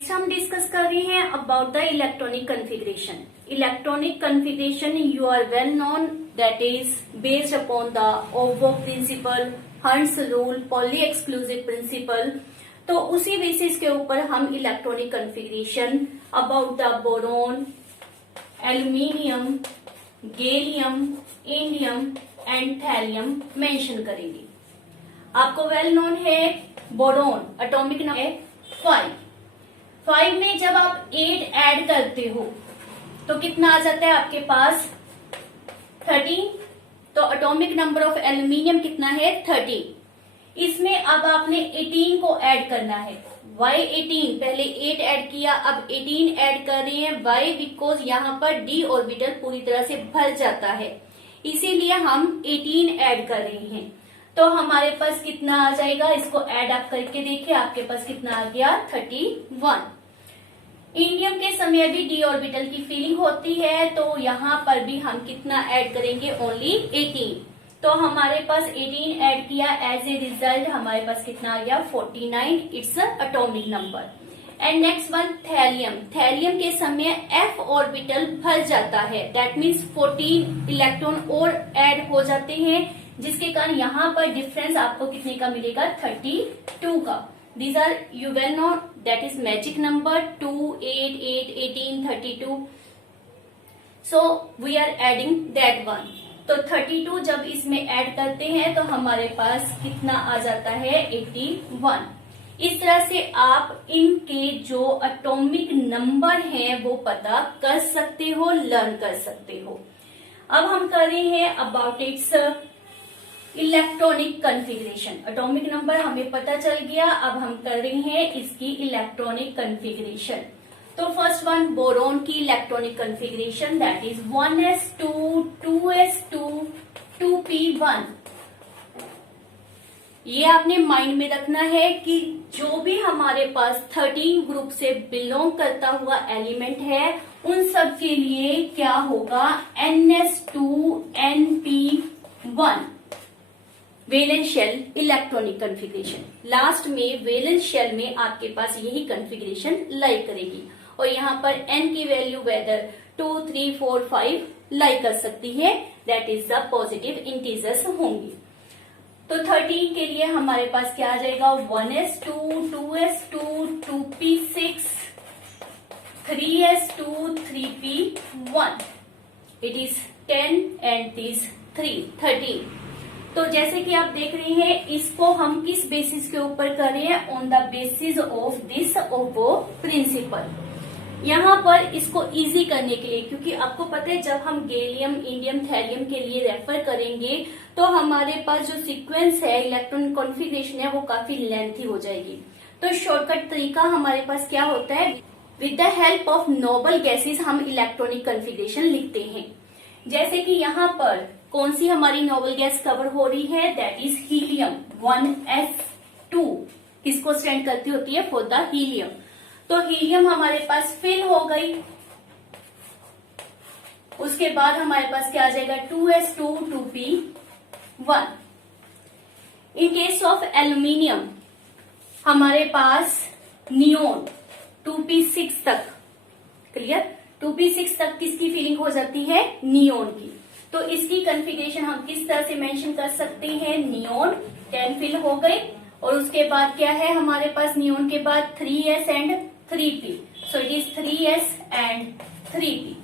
हम डिस्कस कर रहे हैं about the electronic configuration. Electronic configuration you are well known, that is based upon the aufbau principle, Hertz rule, Pauli exclusive principle. तो उसी basis के ऊपर हम electronic configuration about the boron, aluminium, gallium, indium and thallium मेंशन करेंगे। आपको well known है boron atomic number है 5। 5 में जब आप 8 ऐड करते हो तो कितना आ जाता है आपके पास 13। तो एटॉमिक नंबर ऑफ एल्यूमिनियम कितना है 13। इसमें अब आपने 18 को ऐड करना है। Why 18? पहले 8 ऐड किया, अब 18 ऐड कर रहे हैं। Why? बिकॉज यहाँ पर d ऑर्बिटल पूरी तरह से भर जाता है, इसीलिए हम 18 ऐड कर रहे हैं। तो हमारे पास कितना आ जाएगा, इसको ऐड आप करके देखिए, आपके पास कितना आ गया 31। इंडियम के समय भी d ऑर्बिटल की फीलिंग होती है, तो यहाँ पर भी हम कितना ऐड करेंगे, ओनली 18। तो हमारे पास 18 ऐड किया, एज ए रिजल्ट हमारे पास कितना आ गया 49। Its atomic number. And next one thallium. Thallium के समय f ऑर्बिटल भर जाता है, दैट मीन्स 14 इलेक्ट्रॉन और ऐड हो जाते हैं, जिसके कारण यहाँ पर डिफरेंस आपको कितने का मिलेगा 32 का। These are you well know, that is magic number 2, 8, 8, 18, 32। So we are adding that one. तो 32 जब इसमें ऐड करते हैं तो हमारे पास कितना आ जाता है 81। इस तरह से आप इनके जो एटॉमिक नंबर हैं वो पता कर सकते हो, लर्न कर सकते हो। अब हम कर रहे हैं about it's electronic configuration. Atomic number हमें पता चल गया, अब हम कर रहे हैं इसकी इलेक्ट्रॉनिक कॉन्फ़िगरेशन। तो फर्स्ट वन बोरोन की electronic configuration, that is 1s2 2s2 2p1। ये आपने माइंड में रखना है कि जो भी हमारे पास 13 ग्रुप से बिलोंग करता हुआ एलिमेंट है उन सब के लिए क्या होगा ns2 np1 valence shell electronic configuration. Last में वैलेंस शेल में आपके पास यही कॉन्फ़िगरेशन लाई करेगी, और यहाँ पर n की वैल्यू वेदर 2, 3, 4, 5 लाई कर सकती है, that is the positive integers होंगी। तो 13 के लिए हमारे पास क्या आ जाएगा 1s2 2s2 2p6 3s2 3p1। It is 10 and this 13। तो जैसे कि आप देख रहे हैं, इसको हम किस बेसिस के ऊपर कर रहे हैं, on the basis of this aufbau principle. यहाँ पर इसको इजी करने के लिए, क्योंकि आपको पता है जब हम गैलियम, इंडियम, थैलियम के लिए रेफर करेंगे तो हमारे पास जो सीक्वेंस है इलेक्ट्रॉनिक कॉन्फ़िगरेशन है वो काफी लेंथी हो जाएगी। तो शॉर्टकट तरीका हमारे पास क्या होता है, with the help of noble gases हम इलेक्ट्रॉनिक कॉन्फ़िगरेशन लिखते हैं। जैसे कि यहाँ पर कौन सी हमारी नोबल गैस कवर हो रही है, दैट इज हीलियम 1s2। किसको स्टैंड करती होती है, फॉर द हीलियम। तो हीलियम हमारे पास फिल हो गई, उसके बाद हमारे पास क्या आ जाएगा 2s2 2p1। In case of aluminium हमारे पास नियोन 2p6 तक, क्लियर, 2p6 तक किसकी फीलिंग हो जाती है, नियोन की। तो इसकी कॉन्फ़िगरेशन हम किस तरह से मेंशन कर सकते हैं, नियोन 10 फिल हो गई, और उसके बाद क्या है हमारे पास नियोन के बाद 3s and 3p। So it is 3s and 3p।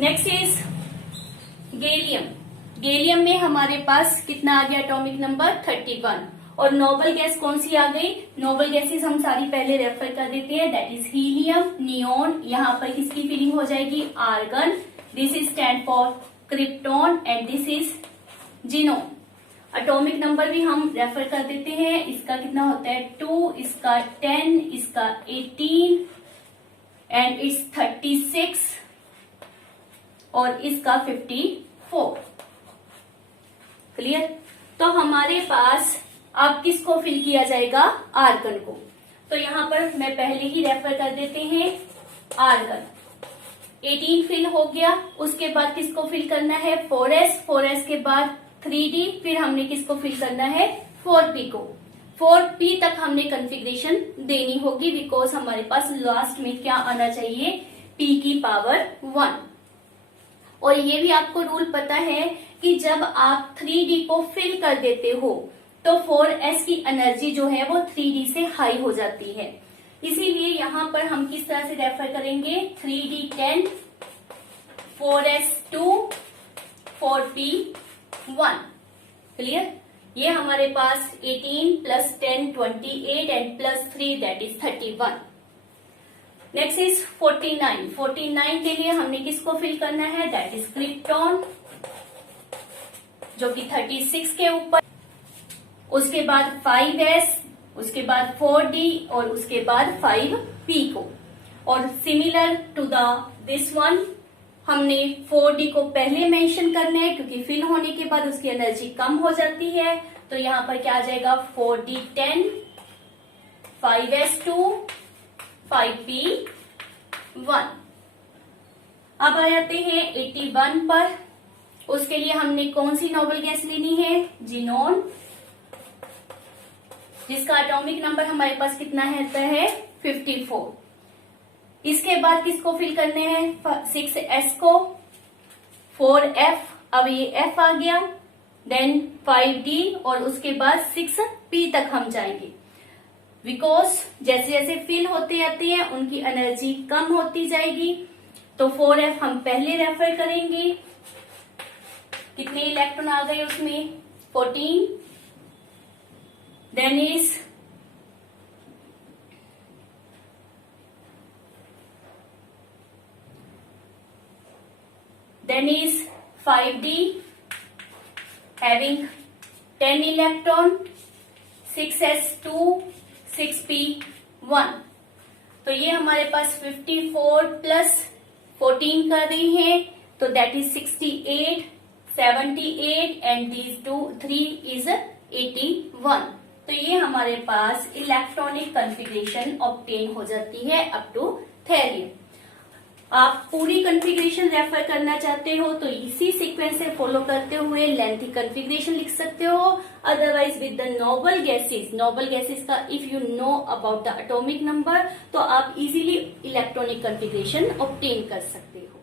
Next is gallium. Gallium में हमारे पास कितना आ गया एटॉमिक नंबर 31। और नोबल गैस कौन सी आ गई, नोबल गैसेस हम सारी पहले रेफर कर देते हैं, दैट इज हीलियम, नियोन, यहाँ पर किसकी फीलिंग हो जाएगी, argon, this is stand for krypton and this is xenon. Atomic number भी हम रेफर कर देते हैं, इसका कितना होता है 2, इसका 10, इसका 18 एंड इट्स 36 और इसका 54। क्लियर। तो हमारे पास अब किसको फिल किया जाएगा, आर्गन को। तो यहाँ पर मैं पहले ही रेफर कर देते हैं आर्गन 18 फिल हो गया, उसके बाद किसको फिल करना है 4s, 4s के बाद 3d, फिर हमने किसको फिल करना है 4p को। 4p तक हमने कॉन्फ़िगरेशन देनी होगी, बिकॉज हमारे पास लास्ट में क्या आना चाहिए, p की पावर 1। और ये भी आपको रूल पता है कि जब आप 3d को फिल कर देते हो तो 4s की एनर्जी जो है वो 3d से हाई हो जाती है। इसीलिए यहां पर हम किस तरह से रेफर करेंगे, 3d 10, 4s 2, 4p 1। क्लियर? ये हमारे पास 18 plus 10 28 and plus 3 that is 31। Next is 49। 49 के लिए हमने किसको फिल करना है, दैट इज क्रिप्टॉन, जो कि 36 के ऊपर, उसके बाद 5s, उसके बाद 4d और उसके बाद 5p को। और सिमिलर टू दिस वन हमने 4d को पहले मेंशन करना है, क्योंकि फिल होने के बाद उसकी एनर्जी कम हो जाती है। तो यहां पर क्या आ जाएगा, 4d 10, 5s 2, 5p 1। अब आ जाते हैं 81 पर। उसके लिए हमने कौन सी नोबल गैस लेनी है, जिनोन, जिसका एटॉमिक नंबर हमारे पास कितना है 54। इसके बाद किसको फिल करने हैं, 6s को, 4f, अब ये f आ गया, देन 5d और उसके बाद 6p तक हम जाएंगे, बिकॉज जैसे जैसे फिल होते जाते हैं उनकी एनर्जी कम होती जाएगी। तो 4f हम पहले रेफर करेंगे, कितने इलेक्ट्रॉन आ गए उसमें, 14, then is then is 5d having 10 electron, 6s2, 6p1। तो ये हमारे पास 54 प्लस 14 कर रही है, तो that is 68, 78 and these 3 is 81। तो ये हमारे पास इलेक्ट्रॉनिक कॉन्फ़िगरेशन ऑब्टेन हो जाती है अप टू थेरियम। आप पूरी कॉन्फ़िगरेशन रेफर करना चाहते हो तो इसी सीक्वेंस से फॉलो करते हुए लेंथी कॉन्फ़िगरेशन लिख सकते हो। Otherwise with the noble gases का if you know about the atomic number तो आप इजीली इलेक्ट्रॉनिक कॉन्फ़िगरेशन ऑब्टेन कर सकते हो।